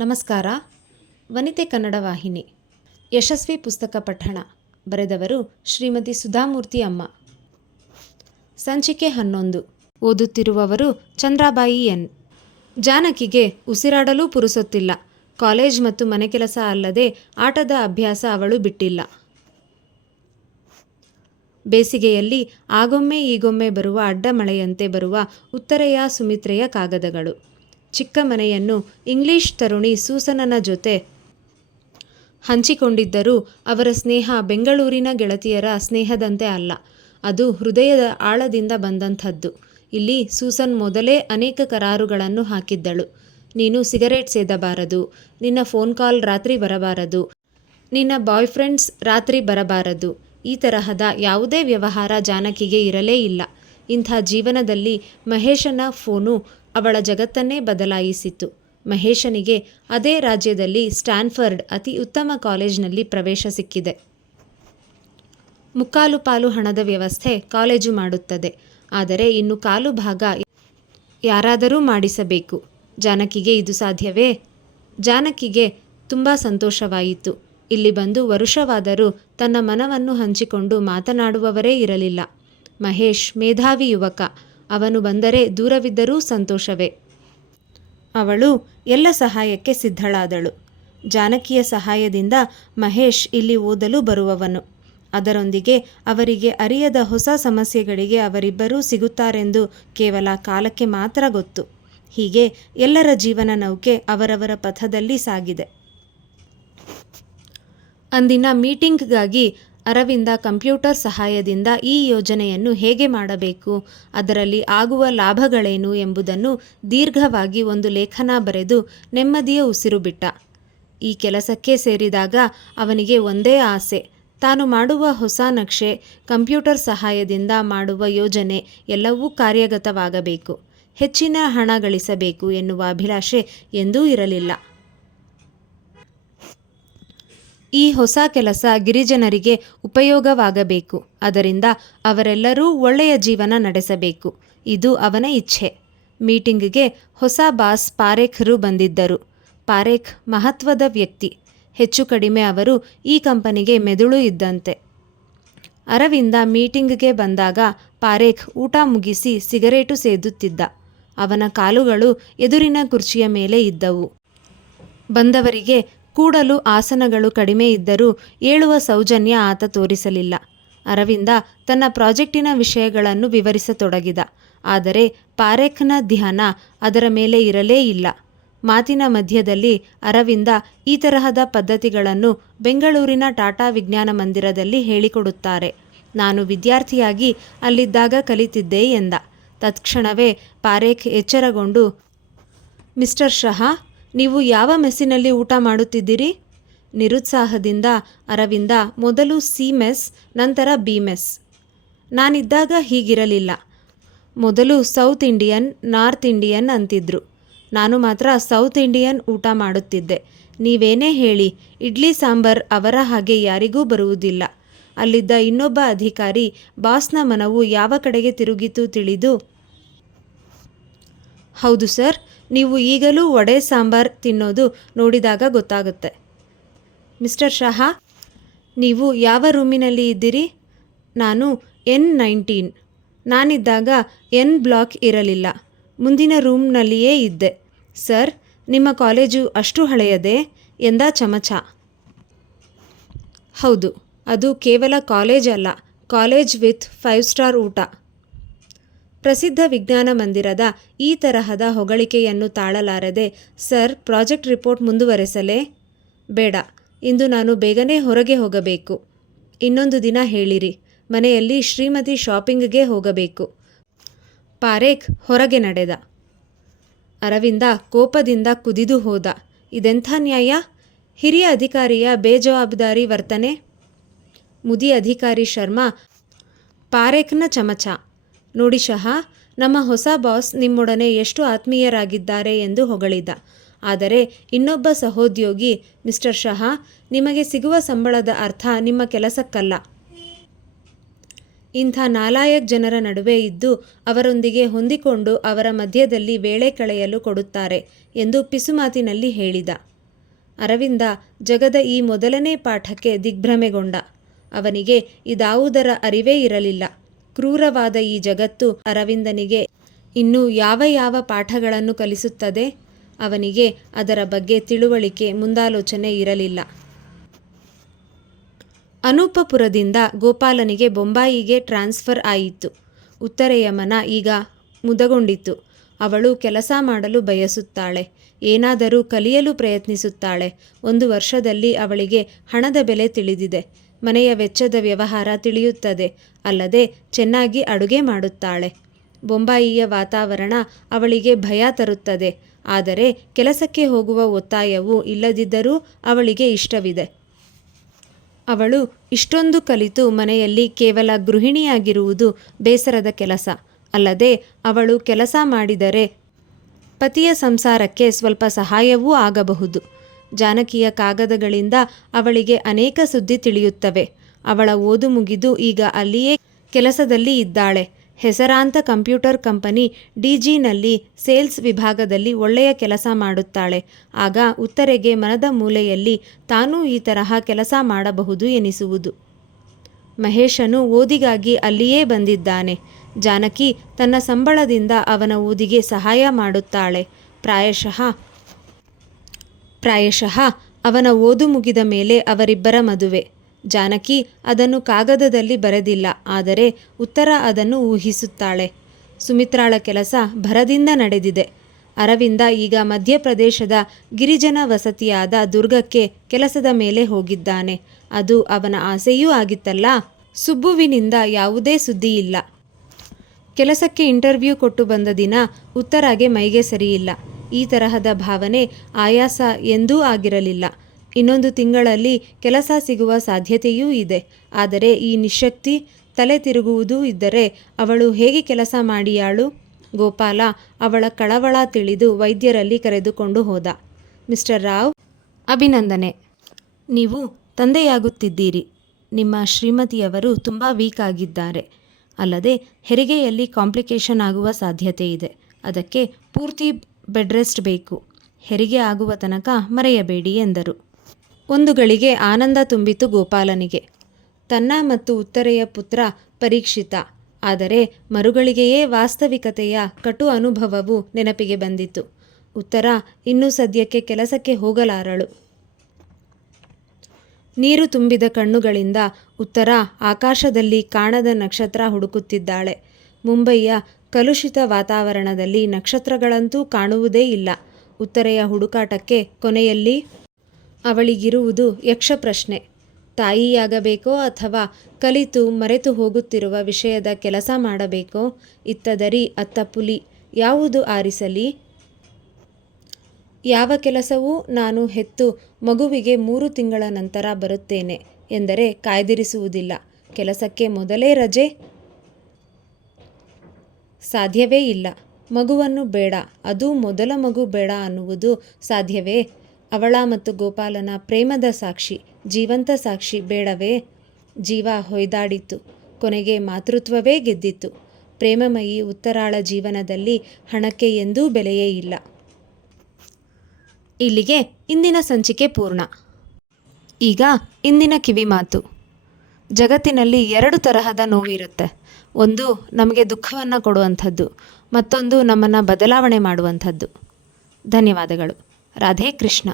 ನಮಸ್ಕಾರ. ವನಿತೆ ಕನ್ನಡ ವಾಹಿನಿ. ಯಶಸ್ವಿ ಪುಸ್ತಕ ಪಠಣ. ಬರೆದವರು ಶ್ರೀಮತಿ ಸುಧಾಮೂರ್ತಿ ಅಮ್ಮ. ಸಂಚಿಕೆ ಹನ್ನೊಂದು. ಓದುತ್ತಿರುವವರು ಚಂದ್ರಾಬಾಯಿ ಎನ್. ಜಾನಕಿಗೆ ಉಸಿರಾಡಲೂ ಪುರುಸೊತ್ತಿಲ್ಲ. ಕಾಲೇಜ್ ಮತ್ತು ಮನೆ ಕೆಲಸ ಅಲ್ಲದೆ ಆಟದ ಅಭ್ಯಾಸ ಅವಳು ಬಿಟ್ಟಿಲ್ಲ. ಬೇಸಿಗೆಯಲ್ಲಿ ಆಗೊಮ್ಮೆ ಈಗೊಮ್ಮೆ ಬರುವ ಅಡ್ಡಮಳೆಯಂತೆ ಬರುವ ಉತ್ತರೆಯ ಸುಮಿತ್ರೆಯ ಕಾಗದಗಳು. ಚಿಕ್ಕ ಮನೆಯನ್ನು ಇಂಗ್ಲಿಷ್ ತರುಣಿ ಸೂಸನನ ಜೊತೆ ಹಂಚಿಕೊಂಡಿದ್ದರೂ ಅವರ ಸ್ನೇಹ ಬೆಂಗಳೂರಿನ ಗೆಳತಿಯರ ಸ್ನೇಹದಂತೆ ಅಲ್ಲ. ಅದು ಹೃದಯದ ಆಳದಿಂದ ಬಂದಂಥದ್ದು. ಇಲ್ಲಿ ಸೂಸನ್ ಮೊದಲೇ ಅನೇಕ ಕರಾರುಗಳನ್ನು ಹಾಕಿದ್ದಳು. ನೀನು ಸಿಗರೇಟ್ ಸೇದಬಾರದು. ನಿನ್ನ ಫೋನ್ ಕಾಲ್ ರಾತ್ರಿ ಬರಬಾರದು. ನಿನ್ನ ಬಾಯ್ ಫ್ರೆಂಡ್ಸ್ ರಾತ್ರಿ ಬರಬಾರದು. ಈ ತರಹದ ಯಾವುದೇ ವ್ಯವಹಾರ ಜಾನಕಿಗೆ ಇರಲೇ ಇಲ್ಲ. ಇಂಥ ಜೀವನದಲ್ಲಿ ಮಹೇಶನ ಫೋನು ಅವಳ ಜಗತ್ತನ್ನೇ ಬದಲಾಯಿಸಿತು ಮಹೇಶನಿಗೆ ಅದೇ ರಾಜ್ಯದಲ್ಲಿ ಸ್ಟ್ಯಾನ್ಫರ್ಡ್ ಅತಿ ಉತ್ತಮ ಕಾಲೇಜ್ನಲ್ಲಿ ಪ್ರವೇಶ ಸಿಕ್ಕಿದೆ. ಮುಕ್ಕಾಲು ಪಾಲು ಹಣದ ವ್ಯವಸ್ಥೆ ಕಾಲೇಜು ಮಾಡುತ್ತದೆ. ಆದರೆ ಇನ್ನು ಕಾಲು ಭಾಗ ಯಾರಾದರೂ ಮಾಡಿಸಬೇಕು. ಜಾನಕಿಗೆ ಇದು ಸಾಧ್ಯವೇ? ಜಾನಕಿಗೆ ತುಂಬ ಸಂತೋಷವಾಯಿತು. ಇಲ್ಲಿ ಬಂದು ವರುಷವಾದರೂ ತನ್ನ ಮನವನ್ನು ಹಂಚಿಕೊಂಡು ಮಾತನಾಡುವವರೇ ಇರಲಿಲ್ಲ. ಮಹೇಶ್ ಮೇಧಾವಿ ಯುವಕ. ಅವನು ಬಂದರೆ ದೂರವಿದ್ದರೂ ಸಂತೋಷವೇ. ಅವಳು ಎಲ್ಲ ಸಹಾಯಕ್ಕೆ ಸಿದ್ಧಳಾದಳು. ಜಾನಕಿಯ ಸಹಾಯದಿಂದ ಮಹೇಶ್ ಇಲ್ಲಿ ಓದಲು ಬರುವವನು. ಅದರೊಂದಿಗೆ ಅವರಿಗೆ ಅರಿಯದ ಹೊಸ ಸಮಸ್ಯೆಗಳಿಗೆ ಅವರಿಬ್ಬರೂ ಸಿಗುತ್ತಾರೆಂದು ಕೇವಲ ಕಾಲಕ್ಕೆ ಮಾತ್ರ ಗೊತ್ತು. ಹೀಗೆ ಎಲ್ಲರ ಜೀವನ ನೌಕೆ ಅವರವರ ಪಥದಲ್ಲಿ ಸಾಗಿದೆ. ಅಂದಿನ ಮೀಟಿಂಗ್ಗಾಗಿ ಅರವಿಂದ ಕಂಪ್ಯೂಟರ್ ಸಹಾಯದಿಂದ ಈ ಯೋಜನೆಯನ್ನು ಹೇಗೆ ಮಾಡಬೇಕು, ಅದರಲ್ಲಿ ಆಗುವ ಲಾಭಗಳೇನು ಎಂಬುದನ್ನು ದೀರ್ಘವಾಗಿ ಒಂದು ಲೇಖನ ಬರೆದು ನೆಮ್ಮದಿಯ ಉಸಿರು ಬಿಟ್ಟ. ಈ ಕೆಲಸಕ್ಕೆ ಸೇರಿದಾಗ ಅವನಿಗೆ ಒಂದೇ ಆಸೆ, ತಾನು ಮಾಡುವ ಹೊಸ ನಕ್ಷೆ, ಕಂಪ್ಯೂಟರ್ ಸಹಾಯದಿಂದ ಮಾಡುವ ಯೋಜನೆ ಎಲ್ಲವೂ ಕಾರ್ಯಗತವಾಗಬೇಕು, ಹೆಚ್ಚಿನ ಹಣ ಗಳಿಸಬೇಕು ಎನ್ನುವ ಅಭಿಲಾಷೆ ಎಂದೂ ಇರಲಿಲ್ಲ. ಈ ಹೊಸ ಕೆಲಸ ಗಿರಿಜನರಿಗೆ ಉಪಯೋಗವಾಗಬೇಕು. ಅದರಿಂದ ಅವರೆಲ್ಲರೂ ಒಳ್ಳೆಯ ಜೀವನ ನಡೆಸಬೇಕು. ಇದು ಅವನ ಇಚ್ಛೆ. ಮೀಟಿಂಗ್ಗೆ ಹೊಸ ಬಾಸ್ ಪಾರೇಖ್ರು ಬಂದಿದ್ದರು. ಪಾರೇಖ್ ಮಹತ್ವದ ವ್ಯಕ್ತಿ. ಹೆಚ್ಚು ಕಡಿಮೆ ಅವರು ಈ ಕಂಪನಿಗೆ ಮೆದುಳು ಇದ್ದಂತೆ. ಅರವಿಂದ ಮೀಟಿಂಗ್ಗೆ ಬಂದಾಗ ಪಾರೇಖ್ ಊಟ ಮುಗಿಸಿ ಸಿಗರೇಟು ಸೇದುತ್ತಿದ್ದ. ಅವನ ಕಾಲುಗಳು ಎದುರಿನ ಕುರ್ಚಿಯ ಮೇಲೆ ಇದ್ದವು. ಬಂದವರಿಗೆ ಕೂಡಲು ಆಸನಗಳು ಕಡಿಮೆ ಇದ್ದರೂ ಏಳುವ ಸೌಜನ್ಯ ಆತ ತೋರಿಸಲಿಲ್ಲ. ಅರವಿಂದ ತನ್ನ ಪ್ರಾಜೆಕ್ಟಿನ ವಿಷಯಗಳನ್ನು ವಿವರಿಸತೊಡಗಿದ. ಆದರೆ ಪಾರೇಖ್ನ ಧ್ಯಾನ ಅದರ ಮೇಲೆ ಇರಲೇ ಇಲ್ಲ. ಮಾತಿನ ಮಧ್ಯದಲ್ಲಿ ಅರವಿಂದ ಈ ತರಹದ ಪದ್ಧತಿಗಳನ್ನು ಬೆಂಗಳೂರಿನ ಟಾಟಾ ವಿಜ್ಞಾನ ಮಂದಿರದಲ್ಲಿ ಹೇಳಿಕೊಡುತ್ತಾರೆ. ನಾನು ವಿದ್ಯಾರ್ಥಿಯಾಗಿ ಅಲ್ಲಿದ್ದಾಗ ಕಲಿತಿದ್ದೆ ಎಂದ. ತತ್ಕ್ಷಣವೇ ಪಾರೇಖ್ ಎಚ್ಚರಗೊಂಡು, ಮಿಸ್ಟರ್ ಶಹಾ ನೀವು ಯಾವ ಮೆಸ್ಸಿನಲ್ಲಿ ಊಟ ಮಾಡುತ್ತಿದ್ದೀರಿ? ನಿರುತ್ಸಾಹದಿಂದ, ಅರವಿಂದ, ಮೊದಲು ಸಿ ಮೆಸ್, ನಂತರ ಬಿ ಮೆಸ್. ನಾನಿದ್ದಾಗ ಹೀಗಿರಲಿಲ್ಲ. ಮೊದಲು ಸೌತ್ ಇಂಡಿಯನ್, ನಾರ್ತ್ ಇಂಡಿಯನ್ ಅಂತಿದ್ರು. ನಾನು ಮಾತ್ರ ಸೌತ್ ಇಂಡಿಯನ್ ಊಟ ಮಾಡುತ್ತಿದ್ದೆ. ನೀವೇನೇ ಹೇಳಿ, ಇಡ್ಲಿ ಸಾಂಬಾರ್ ಅವರ ಹಾಗೆ ಯಾರಿಗೂ ಬರುವುದಿಲ್ಲ. ಅಲ್ಲಿದ್ದ ಇನ್ನೊಬ್ಬ ಅಧಿಕಾರಿ ಬಾಸ್ನ ಮನವು ಯಾವ ಕಡೆಗೆ ತಿರುಗಿತು ತಿಳಿದು ಹೌದು ಸರ್, ನೀವು ಈಗಲೂ ವಡೆ, ಸಾಂಬಾರ್ ತಿನ್ನೋದು ನೋಡಿದಾಗ ಗೊತ್ತಾಗುತ್ತೆ. ಮಿಸ್ಟರ್ ಶಹಾ, ನೀವು ಯಾವ ರೂಮಿನಲ್ಲಿ ಇದ್ದೀರಿ? ನಾನು ಎನ್ ನೈನ್ಟೀನ್. ನಾನಿದ್ದಾಗ ಎನ್ ಬ್ಲಾಕ್ ಇರಲಿಲ್ಲ. ಮುಂದಿನ ರೂಮ್ನಲ್ಲಿಯೇ ಇದ್ದೆ. ಸರ್, ನಿಮ್ಮ ಕಾಲೇಜು ಅಷ್ಟು ಹಳೆಯದೇ? ಎಂದ ಚಮಚ. ಹೌದು, ಅದು ಕೇವಲ ಕಾಲೇಜ್ ಅಲ್ಲ, ಕಾಲೇಜ್ ವಿತ್ ಫೈವ್ ಸ್ಟಾರ್ ಊಟ. ಪ್ರಸಿದ್ಧ ವಿಜ್ಞಾನ ಮಂದಿರದ ಈ ತರಹದ ಹೊಗಳಿಕೆಯನ್ನು ತಾಳಲಾರದೆ, ಸರ್, ಪ್ರಾಜೆಕ್ಟ್ ರಿಪೋರ್ಟ್ ಮುಂದುವರೆಸಲೇ? ಬೇಡ, ಇಂದು ನಾನು ಬೇಗನೆ ಹೊರಗೆ ಹೋಗಬೇಕು. ಇನ್ನೊಂದು ದಿನ ಹೇಳಿರಿ, ಮನೆಯಲ್ಲಿ ಶ್ರೀಮತಿ ಶಾಪಿಂಗ್ಗೆ ಹೋಗಬೇಕು. ಪಾರೇಖ್ ಹೊರಗೆ ನಡೆದ. ಅರವಿಂದ ಕೋಪದಿಂದ ಕುದಿದು ಹೋದ. ಇದೆಂಥ ನ್ಯಾಯ? ಹಿರಿಯ ಅಧಿಕಾರಿಯ ಬೇಜವಾಬ್ದಾರಿ ವರ್ತನೆ? ಮುದಿ ಅಧಿಕಾರಿ ಶರ್ಮಾ, ಪಾರೇಖ್ನ ಚಮಚ. ನೋಡಿ ಶಹ, ನಮ್ಮ ಹೊಸ ಬಾಸ್ ನಿಮ್ಮೊಡನೆ ಎಷ್ಟು ಆತ್ಮೀಯರಾಗಿದ್ದಾರೆ ಎಂದು ಹೊಗಳಿದ. ಆದರೆ ಇನ್ನೊಬ್ಬ ಸಹೋದ್ಯೋಗಿ, ಮಿಸ್ಟರ್ ಶಹಾ, ನಿಮಗೆ ಸಿಗುವ ಸಂಬಳದ ಅರ್ಥ ನಿಮ್ಮ ಕೆಲಸಕ್ಕಲ್ಲ. ಇಂಥ ನಾಲಾಯಕ್ ಜನರ ನಡುವೆ ಇದ್ದು ಅವರೊಂದಿಗೆ ಹೊಂದಿಕೊಂಡು ಅವರ ಮಧ್ಯದಲ್ಲಿ ವೇಳೆ ಕಳೆಯಲು ಕೊಡುತ್ತಾರೆ ಎಂದು ಪಿಸುಮಾತಿನಲ್ಲಿ ಹೇಳಿದ. ಅರವಿಂದ ಜಗದ ಈ ಮೊದಲನೇ ಪಾಠಕ್ಕೆ ದಿಗ್ಭ್ರಮೆಗೊಂಡ. ಅವನಿಗೆ ಇದಾವುದರ ಅರಿವೇ ಇರಲಿಲ್ಲ. ಕ್ರೂರವಾದ ಈ ಜಗತ್ತು ಅರವಿಂದನಿಗೆ ಇನ್ನು ಯಾವ ಯಾವ ಪಾಠಗಳನ್ನು ಕಲಿಸುತ್ತದೆ ಅವನಿಗೆ ಅದರ ಬಗ್ಗೆ ತಿಳುವಳಿಕೆ ಮುಂದಾಲೋಚನೆ ಇರಲಿಲ್ಲ. ಅನೂಪಪುರದಿಂದ ಗೋಪಾಲನಿಗೆ ಬೊಂಬಾಯಿಗೆ ಟ್ರಾನ್ಸ್ಫರ್ ಆಯಿತು. ಉತ್ತರೆಯ ಮನ ಈಗ ಮುದಗೊಂಡಿತು. ಅವಳು ಕೆಲಸ ಮಾಡಲು ಬಯಸುತ್ತಾಳೆ. ಏನಾದರೂ ಕಲಿಯಲು ಪ್ರಯತ್ನಿಸುತ್ತಾಳೆ. ಒಂದು ವರ್ಷದಲ್ಲಿ ಅವಳಿಗೆ ಹಣದ ಬೆಲೆ ತಿಳಿದಿದೆ. ಮನೆಯ ವೆಚ್ಚದ ವ್ಯವಹಾರ ತಿಳಿಯುತ್ತದೆ. ಅಲ್ಲದೆ ಚೆನ್ನಾಗಿ ಅಡುಗೆ ಮಾಡುತ್ತಾಳೆ. ಬೊಂಬಾಯಿಯ ವಾತಾವರಣ ಅವಳಿಗೆ ಭಯ ತರುತ್ತದೆ. ಆದರೆ ಕೆಲಸಕ್ಕೆ ಹೋಗುವ ಒತ್ತಾಯವೂ ಇಲ್ಲದಿದ್ದರೂ ಅವಳಿಗೆ ಇಷ್ಟವಿದೆ. ಅವಳು ಇಷ್ಟೊಂದು ಕಲಿತು ಮನೆಯಲ್ಲಿ ಕೇವಲ ಗೃಹಿಣಿಯಾಗಿರುವುದು ಬೇಸರದ ಕೆಲಸ. ಅಲ್ಲದೆ ಅವಳು ಕೆಲಸ ಮಾಡಿದರೆ ಪತಿಯ ಸಂಸಾರಕ್ಕೆ ಸ್ವಲ್ಪ ಸಹಾಯವೂ ಆಗಬಹುದು. ಜಾನಕಿಯ ಕಾಗದಗಳಿಂದ ಅವಳಿಗೆ ಅನೇಕ ಸುದ್ದಿ ತಿಳಿಯುತ್ತವೆ. ಅವಳ ಓದು ಮುಗಿದು ಈಗ ಅಲ್ಲಿಯೇ ಕೆಲಸದಲ್ಲಿ ಇದ್ದಾಳೆ. ಹೆಸರಾಂತ ಕಂಪ್ಯೂಟರ್ ಕಂಪನಿ ಡಿಜಿನಲ್ಲಿ ಸೇಲ್ಸ್ ವಿಭಾಗದಲ್ಲಿ ಒಳ್ಳೆಯ ಕೆಲಸ ಮಾಡುತ್ತಾಳೆ. ಆಗ ಉತ್ತರೆಗೆ ಮನದ ಮೂಲೆಯಲ್ಲಿ ತಾನೂ ಈ ತರಹ ಕೆಲಸ ಮಾಡಬಹುದು ಎನಿಸುವುದು. ಮಹೇಶನು ಓದಿಗಾಗಿ ಅಲ್ಲಿಯೇ ಬಂದಿದ್ದಾನೆ. ಜಾನಕಿ ತನ್ನ ಸಂಬಳದಿಂದ ಅವನ ಓದಿಗೆ ಸಹಾಯ ಮಾಡುತ್ತಾಳೆ. ಪ್ರಾಯಶಃ ಪ್ರಾಯಶಃ ಅವನ ಓದು ಮುಗಿದ ಮೇಲೆ ಅವರಿಬ್ಬರ ಮದುವೆ. ಜಾನಕಿ ಅದನ್ನು ಕಾಗದದಲ್ಲಿ ಬರೆದಿಲ್ಲ, ಆದರೆ ಉತ್ತರ ಅದನ್ನು ಊಹಿಸುತ್ತಾಳೆ. ಸುಮಿತ್ರಾಳ ಕೆಲಸ ಭರದಿಂದ ನಡೆದಿದೆ. ಅರವಿಂದ ಈಗ ಮಧ್ಯಪ್ರದೇಶದ ಗಿರಿಜನ ವಸತಿಯಾದ ದುರ್ಗಕ್ಕೆ ಕೆಲಸದ ಮೇಲೆ ಹೋಗಿದ್ದಾನೆ. ಅದು ಅವನ ಆಸೆಯೂ ಆಗಿತ್ತಲ್ಲ, ಸುಬ್ಬುವಿನಿಂದ ಯಾವುದೇ ಸುದ್ದಿ ಇಲ್ಲ ಕೆಲಸಕ್ಕೆ ಇಂಟರ್ವ್ಯೂ ಕೊಟ್ಟು ಬಂದ ದಿನ ಉತ್ತರಾಗೆ ಮೈಗೆ ಸರಿಯಿಲ್ಲ. ಈ ತರಹದ ಭಾವನೆ ಆಯಾಸ ಎಂದೂ ಆಗಿರಲಿಲ್ಲ. ಇನ್ನೊಂದು ತಿಂಗಳಲ್ಲಿ ಕೆಲಸ ಸಿಗುವ ಸಾಧ್ಯತೆಯೂ ಇದೆ. ಆದರೆ ಈ ನಿಶಕ್ತಿ ತಲೆ ತಿರುಗುವುದೂ ಇದ್ದರೆ ಅವಳು ಹೇಗೆ ಕೆಲಸ ಮಾಡಿಯಾಳು? ಗೋಪಾಲ ಅವಳ ಕಳವಳ ತಿಳಿದು ವೈದ್ಯರಲ್ಲಿ ಕರೆದುಕೊಂಡು ಹೋದ. ಮಿಸ್ಟರ್ ರಾವ್, ಅಭಿನಂದನೆ. ನೀವು ತಂದೆಯಾಗುತ್ತಿದ್ದೀರಿ. ನಿಮ್ಮ ಶ್ರೀಮತಿಯವರು ತುಂಬ ವೀಕ್ ಆಗಿದ್ದಾರೆ. ಅಲ್ಲದೆ ಹೆರಿಗೆಯಲ್ಲಿ ಕಾಂಪ್ಲಿಕೇಶನ್ ಆಗುವ ಸಾಧ್ಯತೆ ಇದೆ. ಅದಕ್ಕೆ ಪೂರ್ತಿ ಬೆಡ್ ರೆಸ್ಟ್ ಬೇಕು. ಹೆರಿಗೆ ಆಗುವ ತನಕ ಮರೆಯಬೇಡಿ ಎಂದರು. ಒಂದು ಗಳಿಗೆ ಆನಂದ ತುಂಬಿತು ಗೋಪಾಲನಿಗೆ. ತನ್ನ ಮತ್ತು ಉತ್ತರೆಯ ಪುತ್ರ ಪರೀಕ್ಷಿತ. ಆದರೆ ಮರುಗಳಿಗೆಯೇ ವಾಸ್ತವಿಕತೆಯ ಕಟು ಅನುಭವವು ನೆನಪಿಗೆ ಬಂದಿತು. ಉತ್ತರ, ಇನ್ನೂ ಸದ್ಯಕ್ಕೆ ಕೆಲಸಕ್ಕೆ ಹೋಗಲಾರಳು. ನೀರು ತುಂಬಿದ ಕಣ್ಣುಗಳಿಂದ ಉತ್ತರ ಆಕಾಶದಲ್ಲಿ ಕಾಣದ ನಕ್ಷತ್ರ ಹುಡುಕುತ್ತಿದ್ದಾಳೆ. ಮುಂಬಯಿಯ ಕಲುಷಿತ ವಾತಾವರಣದಲ್ಲಿ ನಕ್ಷತ್ರಗಳಂತೂ ಕಾಣುವುದೇ ಇಲ್ಲ. ಉತ್ತರೆಯ ಹುಡುಕಾಟಕ್ಕೆ ಕೊನೆಯಲ್ಲಿ ಅವಳಿಗಿರುವುದು ಯಕ್ಷಪ್ರಶ್ನೆ. ತಾಯಿಯಾಗಬೇಕೋ ಅಥವಾ ಕಲಿತು ಮರೆತು ಹೋಗುತ್ತಿರುವ ವಿಷಯದ ಕೆಲಸ ಮಾಡಬೇಕೋ? ಇತ್ತದರಿ ಅತ್ತ ಪುಲಿ, ಯಾವುದು ಆರಿಸಲಿ? ಯಾವ ಕೆಲಸವೂ ನಾನು ಹೆತ್ತು ಮಗುವಿಗೆ ಮೂರು ತಿಂಗಳ ನಂತರ ಬರುತ್ತೇನೆ ಎಂದರೆ ಕಾಯ್ದಿರಿಸುವುದಿಲ್ಲ. ಕೆಲಸಕ್ಕೆ ಮೊದಲೇ ರಜೆ? ಸಾಧ್ಯವೇ ಇಲ್ಲ. ಮಗುವನ್ನು ಬೇಡ. ಅದು ಮೊದಲ ಮಗು ಬೇಡ ಅನ್ನುವುದು ಸಾಧ್ಯವೇ? ಅವಳ ಮತ್ತು ಗೋಪಾಲನ ಪ್ರೇಮದ ಸಾಕ್ಷಿ, ಜೀವಂತ ಸಾಕ್ಷಿ ಬೇಡವೇ? ಜೀವ ಹೊಯ್ದಾಡಿತ್ತು. ಕೊನೆಗೆ ಮಾತೃತ್ವವೇ ಗೆದ್ದಿತ್ತು. ಪ್ರೇಮಮಯಿ ಉತ್ತರಾಳ ಜೀವನದಲ್ಲಿ ಹಣಕ್ಕೆ ಎಂದೂ ಬೆಲೆಯೇ ಇಲ್ಲ. ಇಲ್ಲಿಗೆ ಇಂದಿನ ಸಂಚಿಕೆ ಪೂರ್ಣ. ಈಗ ಇಂದಿನ ಕಿವಿಮಾತು. ಜಗತ್ತಿನಲ್ಲಿ ಎರಡು ತರಹದ ನೋವಿರುತ್ತೆ. ಒಂದು ನಮಗೆ ದುಃಖವನ್ನು ಕೊಡುವಂಥದ್ದು, ಮತ್ತೊಂದು ನಮ್ಮನ್ನು ಬದಲಾವಣೆ ಮಾಡುವಂಥದ್ದು. ಧನ್ಯವಾದಗಳು. ರಾಧೆ ಕೃಷ್ಣ.